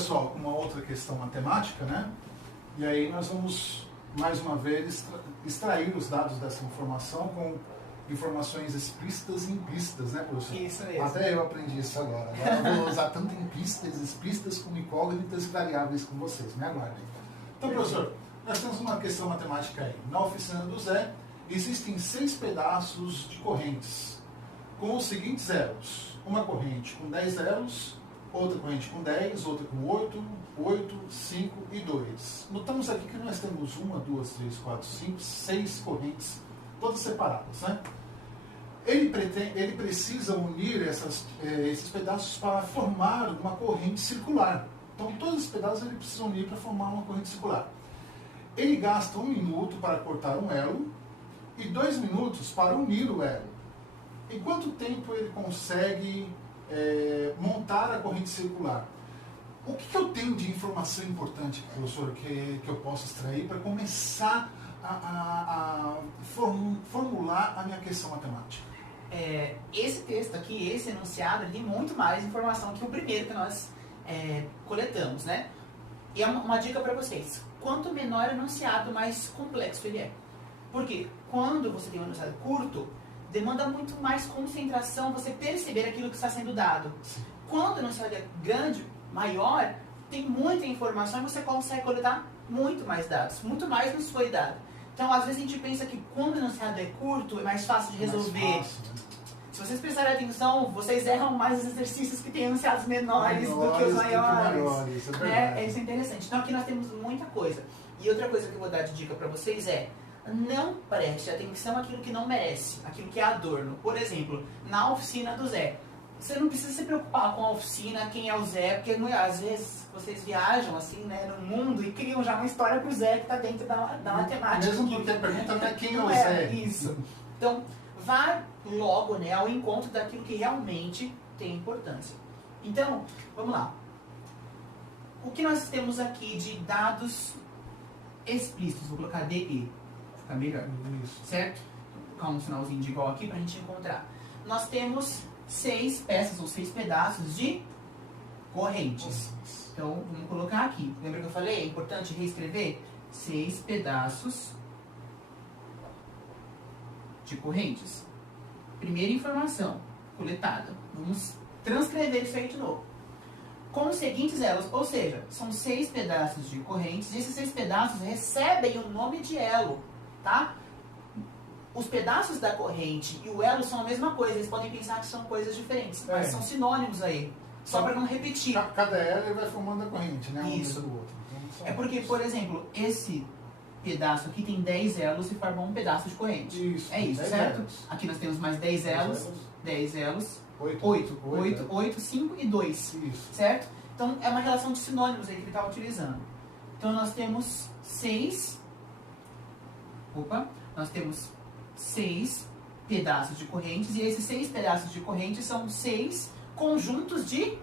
pessoal, com uma outra questão matemática, né? E aí nós vamos, mais uma vez, extrair os dados dessa informação com informações explícitas e implícitas, né, professor? Isso mesmo. Até eu aprendi isso agora. Agora eu vou usar tanto implícitas, explícitas como incógnitas e variáveis com vocês. Me aguardem. Então, professor, nós temos uma questão matemática aí. Na oficina do Zé, existem 6 pedaços de correntes com os seguintes elos. Uma corrente com 10 elos, outra corrente com 10, outra com 8, 5 e 2. Notamos aqui que nós temos 1, 2, 3, 4, 5, 6 correntes, todas separadas, né? Ele precisa unir esses pedaços para formar uma corrente circular. Então, todos esses pedaços ele precisa unir para formar uma corrente circular. Ele gasta 1 minuto para cortar um elo e 2 minutos para unir o elo. Em quanto tempo ele consegue montar a corrente circular? O que eu tenho de informação importante, professor, que eu posso extrair para começar a formular a minha questão matemática? Esse texto aqui, esse enunciado, ele tem muito mais informação que o primeiro que nós coletamos, né? E é uma dica para vocês. Quanto menor o enunciado, mais complexo ele é. Porque quando você tem um enunciado curto, demanda muito mais concentração você perceber aquilo que está sendo dado. Quando o enunciado é grande, maior, tem muita informação e você consegue coletar muito mais dados, muito mais nos foi dado. Então, às vezes a gente pensa que quando o enunciado é curto, é mais fácil de resolver. Se vocês prestarem atenção, vocês erram mais os exercícios que têm enunciados menores do que os maiores. Isso é interessante. Então, aqui nós temos muita coisa. E outra coisa que eu vou dar de dica para vocês é: não preste atenção àquilo que não merece, aquilo que é adorno. Por exemplo, na oficina do Zé. Você não precisa se preocupar com a oficina, quem é o Zé, porque às vezes vocês viajam assim, né, no mundo e criam já uma história pro Zé que está dentro da matemática. Mesmo porque a pergunta não é quem é o Zé. Isso. Então, vá logo, né, ao encontro daquilo que realmente tem importância. Então, vamos lá. O que nós temos aqui de dados explícitos? Vou colocar DE. Fica melhor. Isso. Certo? Vou colocar um sinalzinho de igual aqui para a gente encontrar. Nós temos 6 peças ou 6 pedaços de correntes. Então, vamos colocar aqui. Lembra que eu falei? É importante reescrever? 6 pedaços de correntes. Primeira informação coletada. Vamos transcrever isso aí de novo. Com os seguintes elos, ou seja, são 6 pedaços de correntes, e esses 6 pedaços recebem o nome de elo, tá? Os pedaços da corrente e o elo são a mesma coisa, eles podem pensar que são coisas diferentes, mas são sinônimos aí, só para não repetir. Cada elo vai formando a corrente, né? Isso. Um do outro. Então, é porque, por exemplo, esse pedaço aqui tem 10 elos e forma um pedaço de corrente. Isso. É isso, certo? Elos. Aqui nós temos mais 10 elos, 10 elos, 8, 5 e 2, isso. Certo? Então é uma relação de sinônimos aí que ele está utilizando. Então nós temos 6 pedaços de correntes, e esses 6 pedaços de correntes são 6 conjuntos de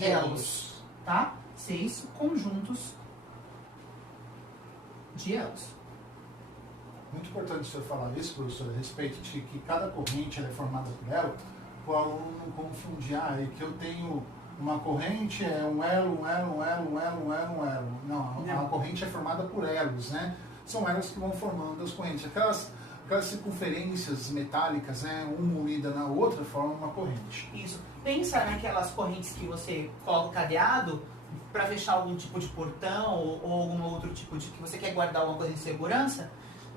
elos, tá? 6 conjuntos de elos. Muito importante você falar isso, professor, a respeito de que cada corrente ela é formada por elo, para o aluno não confundir, que eu tenho uma corrente, é um elo. Não, a corrente é formada por elos, né? São elos que vão formando as correntes. Aquelas circunferências metálicas, né, uma unida na outra, formam uma corrente. Isso. Pensa naquelas correntes que você coloca o cadeado para fechar algum tipo de portão ou algum outro tipo de que você quer guardar alguma coisa de segurança.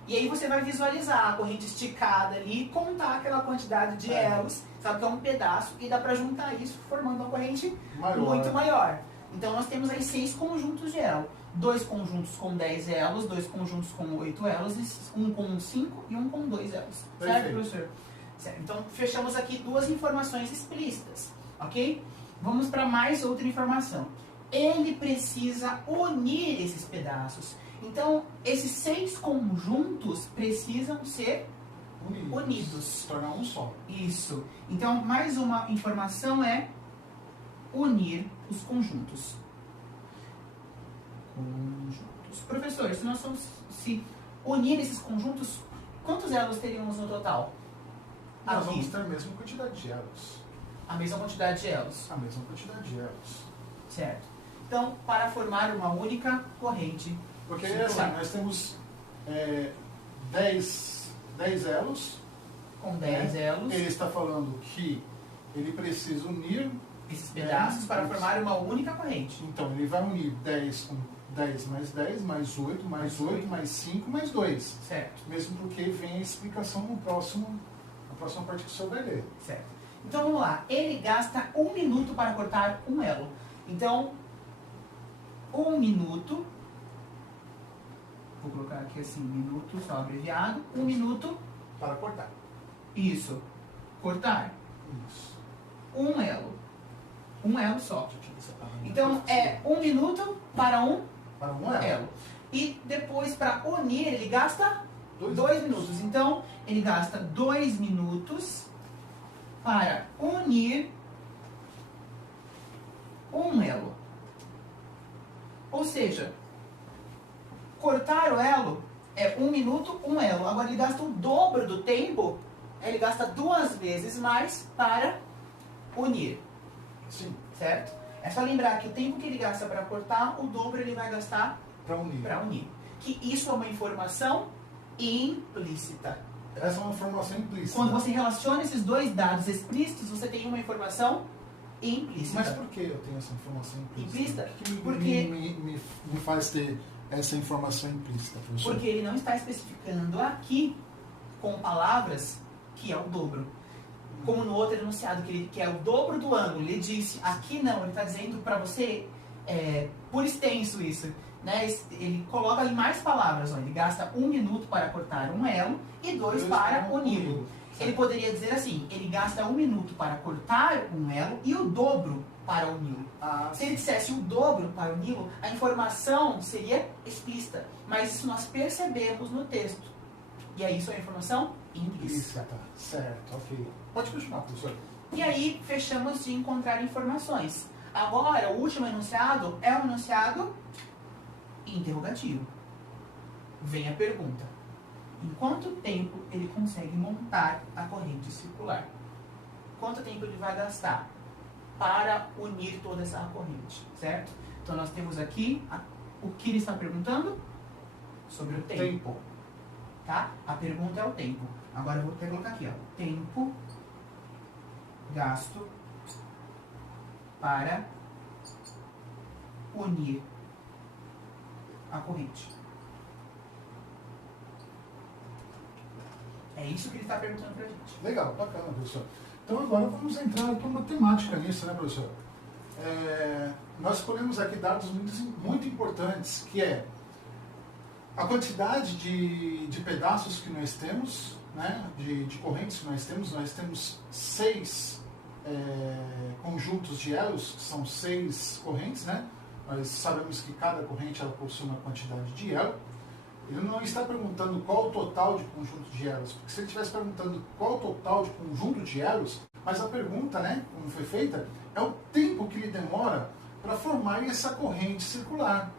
E aí você vai visualizar a corrente esticada ali e contar aquela quantidade de elos, sabe que é um pedaço, e dá para juntar isso formando uma corrente muito maior. Então nós temos aí 6 conjuntos de elo. 2 conjuntos com 10 elos, 2 conjuntos com 8 elos, um com 5 e um com 2 elos. Certo, professor? Certo. Então fechamos aqui 2 informações explícitas, ok? Vamos para mais outra informação. Ele precisa unir esses pedaços. Então, esses 6 conjuntos precisam ser unidos. Tornar um só. Isso. Então, mais uma informação é unir os conjuntos. Professor, se unir esses conjuntos, quantos elos teríamos no total? Nós vamos ter a mesma quantidade de elos. A mesma quantidade de elos. A mesma quantidade de elos. Certo. Então, para formar uma única corrente. Porque assim, nós temos 10 elos. Com 10 elos. Ele está falando que ele precisa unir esses pedaços para formar uma única corrente. Então, ele vai unir 10 com 10 mais 10, mais 8, mais 8, mais 5, mais 2. Certo. Mesmo porque vem a explicação na próxima parte que o senhor vai ler. Certo. Então, vamos lá. Ele gasta 1 minuto para cortar um elo. Então, 1 minuto. Vou colocar aqui assim, minuto, só abreviado. 1 minuto. Para cortar. Isso. Cortar. Isso. Um elo. Um elo só. Então, é 1 minuto para um elo. E depois, para unir, ele gasta 2 minutos. Então, ele gasta 2 minutos para unir um elo. Ou seja, cortar o elo é 1 minuto, um elo. Agora, ele gasta o dobro do tempo, ele gasta 2 vezes mais para unir. Sim. Certo? É só lembrar que o tempo que ele gasta para cortar, o dobro ele vai gastar para unir. Que isso é uma informação implícita. Essa é uma informação implícita. Quando você relaciona esses dois dados explícitos, você tem uma informação implícita. Mas por que eu tenho essa informação implícita? Implícita? O que Porque me faz ter essa informação implícita, professor? Porque ele não está especificando aqui com palavras que é o dobro. Como no outro enunciado, que é o dobro do ângulo. Ele disse, aqui não, ele está dizendo para você, por extenso isso. Né? Ele coloca em mais palavras. Ó, ele gasta 1 minuto para cortar um elo e 2 para uni-lo. Ele poderia dizer assim, ele gasta 1 minuto para cortar um elo e o dobro para uni-lo. Se ele dissesse o dobro para uni-lo, a informação seria explícita. Mas isso nós percebemos no texto. E aí isso é informação implícita. Certo, ok. Pode continuar, professor. E aí fechamos de encontrar informações. Agora, o último enunciado é um enunciado interrogativo. Vem a pergunta. Em quanto tempo ele consegue montar a corrente circular? Quanto tempo ele vai gastar para unir toda essa corrente, certo? Então nós temos aqui o que ele está perguntando sobre o tempo. Tá? A pergunta é o tempo. Agora eu vou até colocar aqui, ó. Tempo gasto para unir a corrente. É isso que ele está perguntando pra gente. Legal, bacana, professor. Então agora vamos entrar para uma temática nisso, né, professor? Nós escolhemos aqui dados muito importantes, que é a quantidade de pedaços que nós temos, né, de correntes que nós temos 6 conjuntos de elos, que são 6 correntes, né? Nós sabemos que cada corrente ela possui uma quantidade de elo. Ele não está perguntando qual o total de conjunto de elos, porque se ele estivesse perguntando qual o total de conjunto de elos, mas a pergunta, né, como foi feita, é o tempo que ele demora para formar essa corrente circular,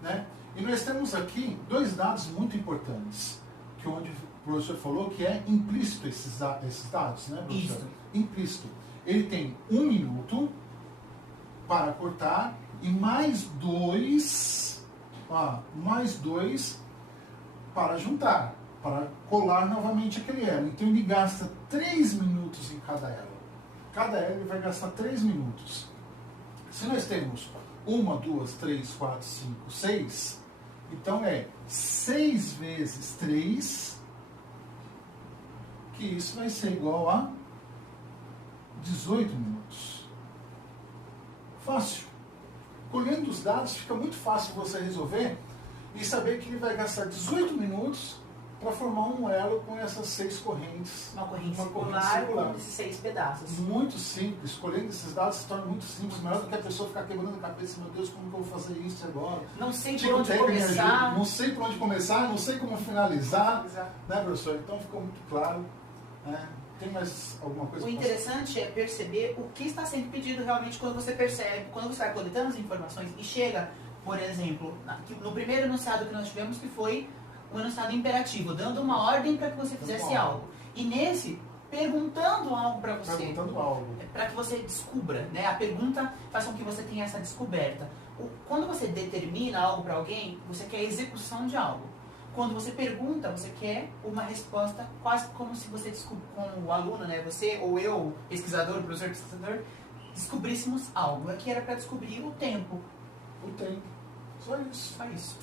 né? E nós temos aqui 2 dados muito importantes, que onde o professor falou que é implícito esses dados, né, professor? Isso. Implícito. Ele tem 1 minuto para cortar e mais 2 para juntar, para colar novamente aquele elo. Então ele gasta 3 minutos em cada elo. Cada elo ele vai gastar 3 minutos. Se nós temos 1, 2, 3, 4, 5, 6, então é 6 vezes 3, que isso vai ser igual a 18 minutos. Fácil. Colhendo os dados, fica muito fácil você resolver e saber que ele vai gastar 18 minutos para formar um elo com essas 6 correntes. Uma corrente circular com esses 6 pedaços. Muito simples. Colhendo esses dados se torna muito simples, melhor do que a pessoa ficar quebrando a cabeça, meu Deus, como que eu vou fazer isso agora? Não sei por onde começar. Não sei por onde começar, não sei como finalizar. Exato. Né, professor? Então ficou muito claro. Né? Tem mais alguma coisa? O interessante é perceber o que está sendo pedido realmente quando você percebe, quando você vai coletando as informações e chega, por exemplo, no primeiro enunciado que nós tivemos, que foi um enunciado imperativo, dando uma ordem para que você fizesse algo. E nesse, perguntando algo para você. Perguntando algo. Para que você descubra, né? A pergunta faz com que você tenha essa descoberta. Quando você determina algo para alguém, você quer a execução de algo. Quando você pergunta, você quer uma resposta quase como se você, como o aluno, né, você ou eu, pesquisador, professor pesquisador, descobríssemos algo. Aqui era para descobrir o tempo. O tempo. Só isso. Só isso.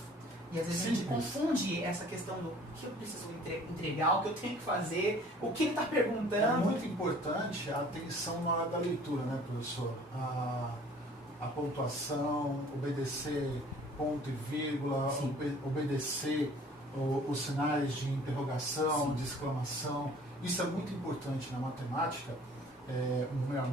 E às vezes a gente confunde essa questão do que eu preciso entregar, o que eu tenho que fazer, o que ele está perguntando. É muito importante a atenção na hora da leitura, né, professor? A pontuação, obedecer ponto e vírgula, obedecer os sinais de interrogação, sim, de exclamação. Isso é muito importante na matemática,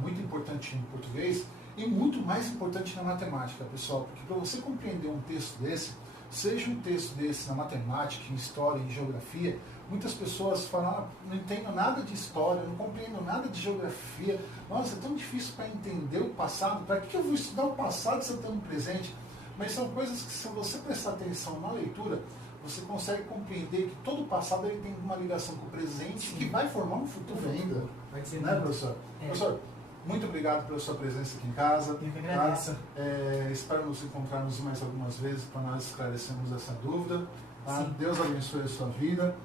muito importante em português e muito mais importante na matemática, pessoal, porque para você compreender um texto desse, seja um texto desse na matemática, em história, em geografia, muitas pessoas falam, não entendo nada de história, não compreendo nada de geografia, nossa, é tão difícil para entender o passado, para que eu vou estudar o passado se eu estou no presente? Mas são coisas que, se você prestar atenção na leitura, você consegue compreender que todo o passado ele tem uma ligação com o presente, sim, que vai formar um futuro ainda. Vai ser, né, professor? Professor, muito obrigado pela sua presença aqui em casa. Eu que agradeço. Espero nos encontrarmos mais algumas vezes para nós esclarecermos essa dúvida. Tá? Deus abençoe a sua vida.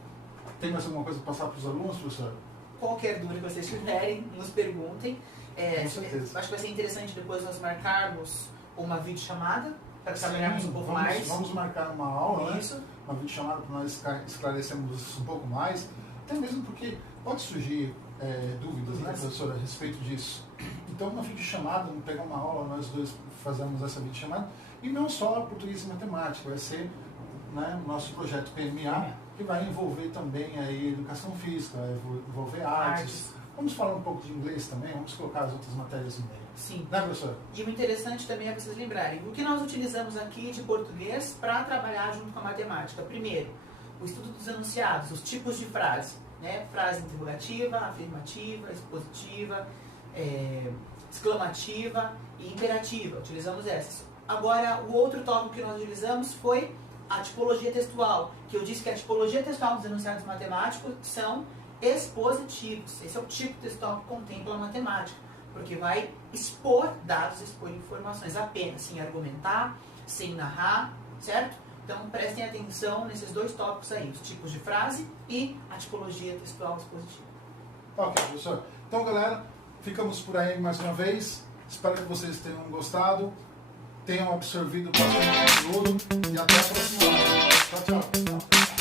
Tem mais alguma coisa para passar para os alunos, professor? Qualquer dúvida que vocês tiverem, nos perguntem. Com certeza. Acho que vai ser interessante depois nós marcarmos uma videochamada para trabalharmos um pouco mais. Vamos marcar uma aula, isso, né? Uma videochamada para nós esclarecermos isso um pouco mais. Até mesmo porque pode surgir dúvidas, né, professor, a respeito disso. Então, uma videochamada, vamos pegar uma aula, nós dois fazemos essa videochamada, e não só português e matemática, vai ser, né, o nosso projeto PMA, que vai envolver também aí educação física, vai envolver artes. Vamos falar um pouco de inglês também, vamos colocar as outras matérias no meio. Sim. Né, professor? E o interessante também é vocês lembrarem, o que nós utilizamos aqui de português para trabalhar junto com a matemática. Primeiro, o estudo dos enunciados, os tipos de frase. Né? Frase interrogativa, afirmativa, expositiva, exclamativa e imperativa. Utilizamos essas. Agora, o outro tópico que nós utilizamos foi a tipologia textual, que eu disse que a tipologia textual dos enunciados matemáticos são expositivos. Esse é o tipo textual que contempla a matemática, porque vai expor dados, expor informações apenas, sem argumentar, sem narrar, certo? Então, prestem atenção nesses dois tópicos aí, os tipos de frase e a tipologia textual expositiva. Ok, professor. Então, galera, ficamos por aí mais uma vez. Espero que vocês tenham gostado, tenham absorvido bastante conteúdo e até a próxima aula. Tchau, tchau.